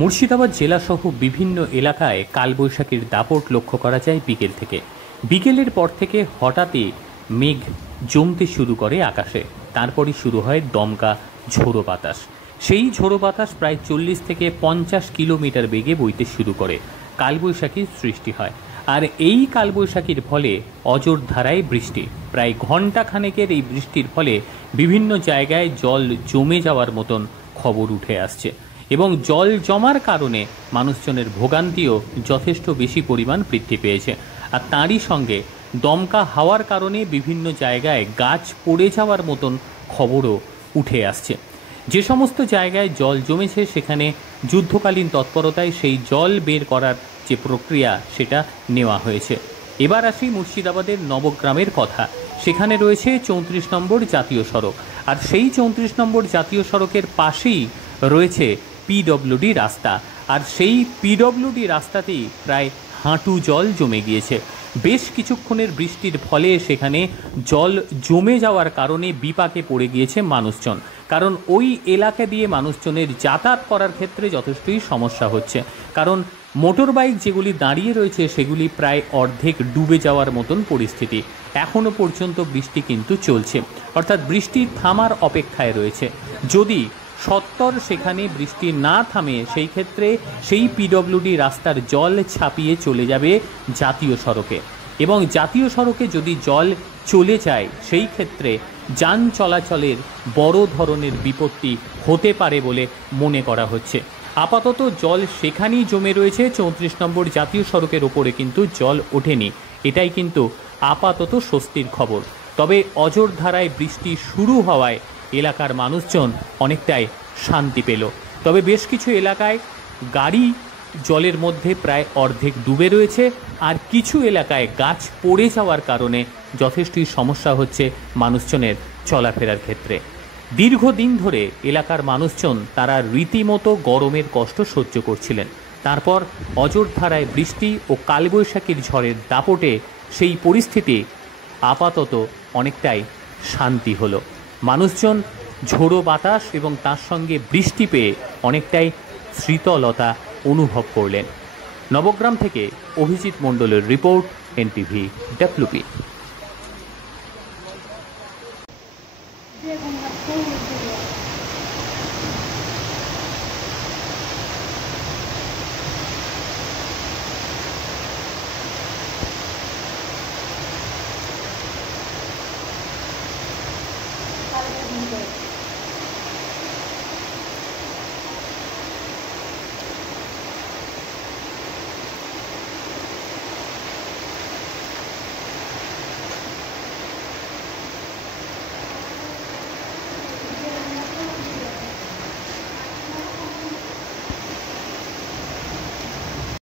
মুর্শিদাবাদ জেলাসহ বিভিন্ন এলাকায় কালবৈশাখীর দাপট লক্ষ্য করা যায় বিকেল থেকে। বিকেলের পর থেকে হঠাৎই মেঘ জমতে শুরু করে আকাশে, তারপরই শুরু হয় দমকা ঝোড়ো বাতাস। সেই ঝোড়ো বাতাস প্রায় 40 থেকে 50 কিলোমিটার বেগে বইতে শুরু করে, কালবৈশাখীর সৃষ্টি হয়। আর এই কালবৈশাখীর ফলে অজোর ধারায় বৃষ্টি, প্রায় ঘণ্টা খানেকের এই বৃষ্টির ফলে বিভিন্ন জায়গায় জল জমে যাওয়ার মতন খবর উঠে আসছে এবং জল জমার কারণে মানুষজনের ভোগান্তিও যথেষ্ট বেশি পরিমাণ বৃদ্ধি পেয়েছে। আর তারই সঙ্গে দমকা হাওয়ার কারণে বিভিন্ন জায়গায় গাছ পড়ে যাওয়ার মতন খবরও উঠে আসছে। যে সমস্ত জায়গায় জল জমেছে সেখানে যুদ্ধকালীন তৎপরতায় সেই জল বের করার যে প্রক্রিয়া সেটা নেওয়া হয়েছে। এবার আসি মুর্শিদাবাদের নবগ্রামের কথা। সেখানে রয়েছে 34 নম্বর জাতীয় সড়ক, আর সেই 34 নম্বর জাতীয় সড়কের পাশেই রয়েছে পিডব্লিউডি রাস্তা। আর সেই পিডব্লিউডি রাস্তাতেই প্রায় হাঁটু জল জমে গিয়েছে। বেশ কিছুক্ষণের বৃষ্টির ফলে সেখানে জল জমে যাওয়ার কারণে বিপাকে পড়ে গিয়েছে মানুষজন, কারণ ওই এলাকা দিয়ে মানুষজনের যাতায়াত করার ক্ষেত্রে যথেষ্টই সমস্যা হচ্ছে। কারণ মোটর বাইক যেগুলি দাঁড়িয়ে রয়েছে সেগুলি প্রায় অর্ধেক ডুবে যাওয়ার মতন পরিস্থিতি। এখনও পর্যন্ত বৃষ্টি কিন্তু চলছে, অর্থাৎ বৃষ্টি থামার অপেক্ষায় রয়েছে। যদি সত্বর সেখানে বৃষ্টি না থামে সেই ক্ষেত্রে সেই পিডব্লিউডি রাস্তার জল ছাপিয়ে চলে যাবে জাতীয় সড়কে, এবং জাতীয় সড়কে যদি জল চলে যায় সেই ক্ষেত্রে যান চলাচলের বড় ধরনের বিপত্তি হতে পারে বলে মনে করা হচ্ছে। আপাতত জল সেখানেই জমে রয়েছে, 34 নম্বর জাতীয় সড়কের ওপরে কিন্তু জল ওঠেনি, এটাই কিন্তু আপাতত স্বস্তির খবর। তবে অজোর ধারায় বৃষ্টি শুরু হওয়ায় এলাকার মানুষজন অনেকটাই শান্তি পেল। তবে বেশ কিছু এলাকায় গাড়ি জলের মধ্যে প্রায় অর্ধেক ডুবে রয়েছে, আর কিছু এলাকায় গাছ পড়ে যাওয়ার কারণে যথেষ্টই সমস্যা হচ্ছে মানুষজনের চলাফেরার ক্ষেত্রে। দীর্ঘদিন ধরে এলাকার মানুষজন তারা রীতিমতো গরমের কষ্ট সহ্য করছিলেন। তারপর অজোর ধারায় বৃষ্টি ও কালবৈশাখীর ঝড়ের দাপটে সেই পরিস্থিতি আপাতত অনেকটাই শান্তি হলো। মানুষজন ঝোড়ো বাতাস এবং তার সঙ্গে বৃষ্টি পেয়ে অনেকটাই শীতলতা অনুভব করলেন। নবগ্রাম থেকে অভিজিৎ মণ্ডলের রিপোর্ট, NTV WP।